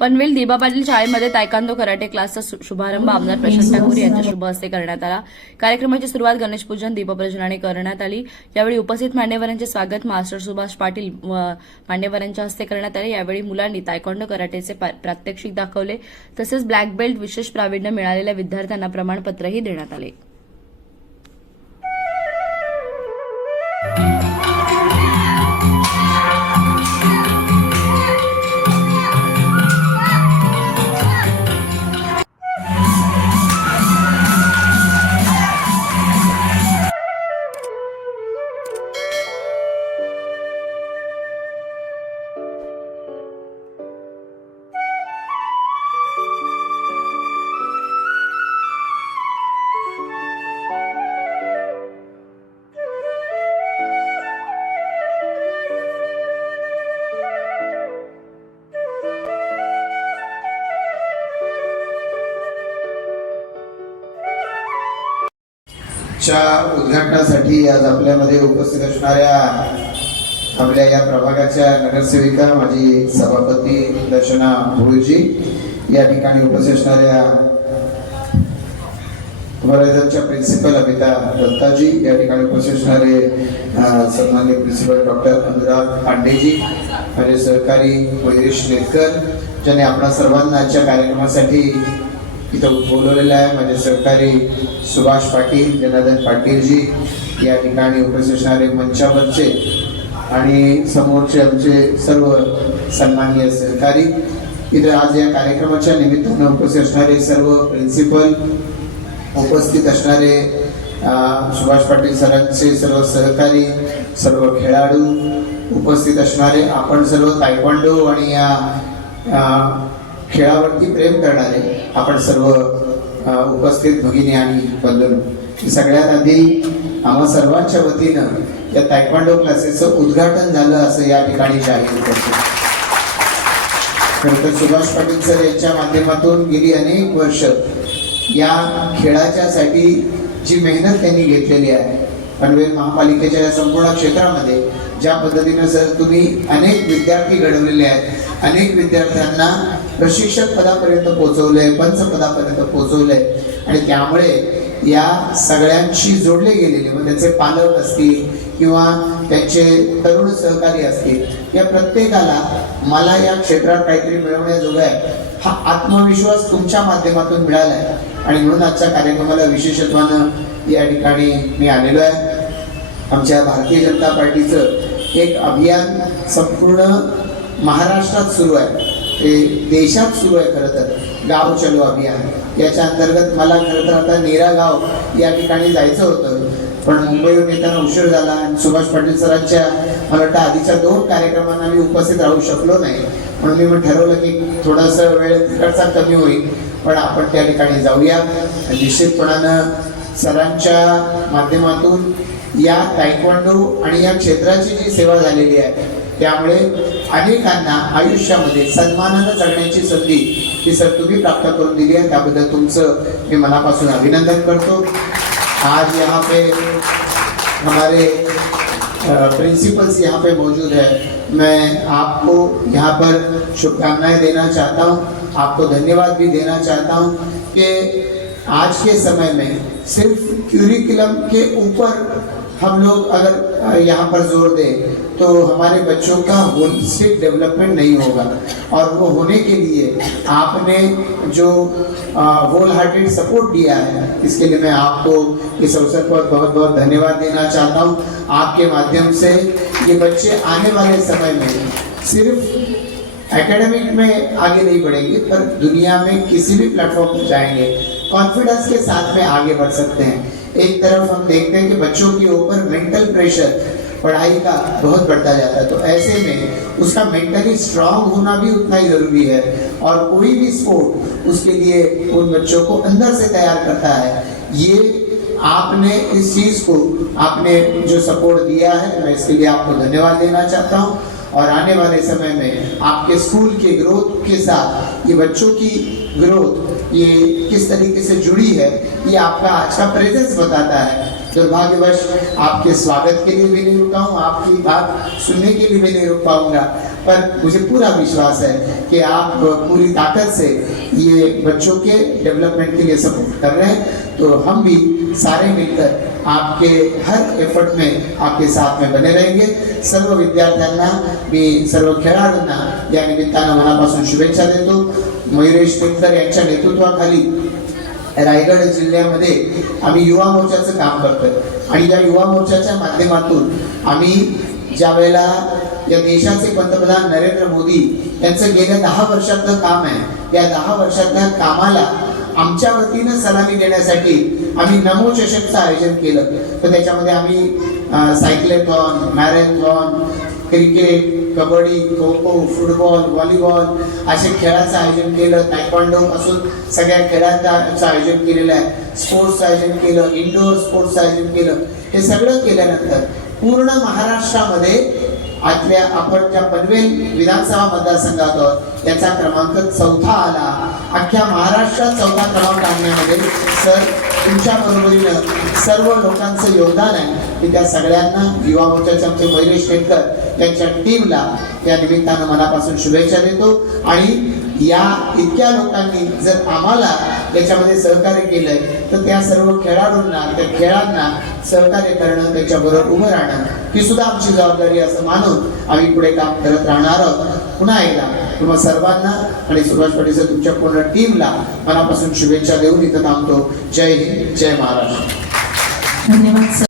पनवेल दिबा पाटील शाळेमध्ये taekwondo karate क्लासचा शुभारंभ आमदार प्रशांत ठाकूर यांच्या शुभ हस्ते करण्यात आला. कार्यक्रमाची सुरुवात गणेशपूजन दीपप्रज्वलनाने करण्यात आली. यावेळी उपस्थित मान्यवरांचे स्वागत मास्टर सुभाष पाटील मान्यवरांच्या हस्ते करण्यात आले. यावेळी मुलांनी तायकांडो कराटेचे प्रात्यक्षिक दाखवले. तसेच ब्लॅक बेल्ट विशेष प्रावीण्य मिळालेल्या विद्यार्थ्यांना प्रमाणपत्रही देण्यात आले. च्या उद्घाटनासाठी आज आपल्यामध्ये उपस्थित असणाऱ्या आपल्या या प्रभागाच्या नगरसेविका माझी सभापती दर्शना भोईजी या ठिकाणी उपस्थित असणाऱ्या मराठ्यांच्या प्रिन्सिपल अमिता दत्ताजी या ठिकाणी उपस्थित असणारे सन्मान्य प्रिन्सिपल डॉक्टर अनुराग पांडेजी माझे सहकारी मयुरेश नेतकर ज्याने आपणा सर्वांना आजच्या कार्यक्रमासाठी इथं बोलवलेलं आहे माझे सहकारी सुभाष पाटील जनार्दन पाटीलजी या ठिकाणी उपस्थित असणारे मंचावरचे आणि समोरचे आमचे सर्व सन्माननीय सहकारी. इथे आज या कार्यक्रमाच्या निमित्तानं उपस्थित असणारे सर्व प्रिन्सिपल उपस्थित असणारे सुभाष पाटील सरांचे सर्व सहकारी सर्व खेळाडू उपस्थित असणारे आपण सर्व तायक्वांडो आणि या खेळावरती प्रेम करणारे आपण सर्व उपस्थित भगिनी आणि बंधू सगळ्यात आधी आम्हा सर्वांच्या वतीनं या तायक्वांडो क्लासेसचं उद्घाटन झालं असं या ठिकाणी जाहीर करतो. खरं सुभाष पाटील सर यांच्या माध्यमातून गेली अनेक वर्ष या खेळाच्या साठी जी मेहनत त्यांनी घेतलेली आहे पनवेल महापालिकेच्या या संपूर्ण क्षेत्रामध्ये ज्या पद्धतीनं सर तुम्ही अनेक विद्यार्थी घडवलेले आहेत अनेक विद्यार्थ्यांना प्रशिक्षक पदापर्यंत पोहोचवलंय पंच पदापर्यंत पोहोचवलंय. आणि त्यामुळे या सगळ्यांशी जोडले गेलेले मग त्याचे पालक असतील किंवा त्यांचे तरुण सहकारी असतील या प्रत्येकाला मला या क्षेत्रात काहीतरी मिळवण्याजोगं आहे. हा आत्मविश्वास तुमच्या माध्यमातून मिळाला आहे आणि म्हणून आजच्या कार्यक्रमाला विशेषत्वानं या ठिकाणी मी आलेलो आहे. आमच्या भारतीय जनता पार्टीचं एक अभियान संपूर्ण महाराष्ट्रात सुरू आहे. ते देशात सुरू आहे खरं तर. गाव चलो अभियान. याच्या अंतर्गत मला खरं तर आता नेरा गाव या ठिकाणी जायचं होतं. पण मुंबईहून येताना उशीर झाला आणि सुभाष पाटील सरांच्या मला वाटतं आधीच्या दोन कार्यक्रमांना मी उपस्थित राहू शकलो नाही. म्हणून मी मग ठरवलं की थोडासा वेळ तिकडचा कमी होईल. पण आपण त्या ठिकाणी जाऊया. निश्चितपणानं सरांच्या माध्यमातून या तायक्वांडो आणि या क्षेत्राची जी सेवा झालेली आहे त्यामुळे अनेकांना आयुष्यामध्ये सन्मानानं जगण्याची संधी ही सर तुम्ही प्राप्त करून दिली आहे. त्याबद्दल तुमचं मी मनापासून अभिनंदन करतो. आज यहाँ पे हमारे प्रिंसिपल्स यहाँ पे मौजूद है. मैं आपको यहाँ पर शुभकामनाएं देना चाहता हूँ आपको धन्यवाद भी देना चाहता हूँ कि आज के समय में सिर्फ क्यूरिकुलम के ऊपर हम लोग अगर यहाँ पर ज़ोर दें तो हमारे बच्चों का होलिस्टिक डेवलपमेंट नहीं होगा। और वो होने के लिए आपने जो होल हार्टेड सपोर्ट दिया है, इसके लिए मैं आपको इस अवसर पर बहुत बहुत धन्यवाद देना चाहता हूँ। आपके माध्यम से ये बच्चे आने वाले समय में सिर्फ़ एकेडमिक में आगे नहीं बढ़ेंगे, पर दुनिया में किसी भी प्लेटफॉर्म पर जाएँगे। कॉन्फिडेंस के साथ में आगे बढ़ सकते हैं। एक तरफ़ हम देखते हैं कि बच्चों के ऊपर मेंटल प्रेशर पढ़ाई का बहुत बढ़ता जाता है। तो ऐसे में उसका मेंटली स्ट्रांग होना भी उतना ही ज़रूरी है और कोई भी स्पोर्ट उसके लिए उन बच्चों को अंदर से तैयार करता है। ये आपने इस चीज़ को आपने जो सपोर्ट दिया है, मैं इसके लिए आपको धन्यवाद देना चाहता हूँ। और आने वाले समय में आपके स्कूल के ग्रोथ के साथ ये बच्चों की ग्रोथ ये किस तरीके से जुड़ी है, ये आपका आज का प्रेजेंस बताता है। दुर्भाग्यवश आपके स्वागत के लिए भी नहीं रुका हूँ, आपकी बात सुनने के लिए भी नहीं रुक पाऊँगा पर मुझे पूरा विश्वास है कि आप पूरी ताकत से ये बच्चों के डेवलपमेंट के लिए सपोर्ट कर रहे हैं। तो हम भी सारे मिलकर आपके हर एफर्ट में आपके साथ में बने रहेंगे। सर्व विद्यार्थ्यांना मी सर्व खेळाडूंना या निमित्तानं मनापासून शुभेच्छा देतो। मयुरेश टिपकर यांच्या नेतृत्वाखाली रायगड जिल्ह्यामध्ये आम्ही युवा मोर्चाचं काम करतोय. आणि या युवा मोर्चाच्या माध्यमातून आम्ही ज्या वेळेला या देशाचे पंतप्रधान नरेंद्र मोदी यांचं गेल्या दहा वर्षातलं काम आहे या दहा वर्षातल्या कामाला आमच्या वतीनं सलामी देण्यासाठी आम्ही नमो चषकचं आयोजन केलं. तर त्याच्यामध्ये आम्ही cyclothon marathon cricket kabaddi kho kho football volleyball असे खेळाचं आयोजन केलं. तायक्वांडो असून सगळ्या खेळांचं आयोजन केलेलं आहे. स्पोर्ट्सचं आयोजन केलं इंडोर स्पोर्ट्सचं आयोजन केलं. हे सगळं केल्यानंतर पूर्ण महाराष्ट्रामध्ये आतल्या आपण ज्या पनवेल विधानसभा मतदारसंघात आहोत याचा क्रमांक चौथा आला. अख्ख्या महाराष्ट्रात चौथा क्रमांक आणण्यामध्ये सर तुमच्या बरोबरीनं सर्व लोकांचं योगदान आहे. की त्या सगळ्यांना युवा मोर्चाचे आमचे मयुरेश टेटकर त्यांच्या टीमला या निमित्तानं मनापासून शुभेच्छा देतो. आणि या इतक्या लोकांनी जर आम्हाला याच्यामध्ये सहकार्य केलंय तर त्या सर्व खेळाडूंना त्या खेळांना सहकार्य करणं त्याच्याबरोबर उभं राहणं ही सुद्धा आमची जबाबदारी असं मानून आम्ही पुढे काम करत राहणार आहोत. पुन्हा एकदा तुम्हा सर्वांना आणि सुभाष पाटील तुमच्या पूर्ण टीमला मनापासून शुभेच्छा देऊन इथं थांबतो. जय हिंद जय महाराष्ट्र. धन्यवाद सर.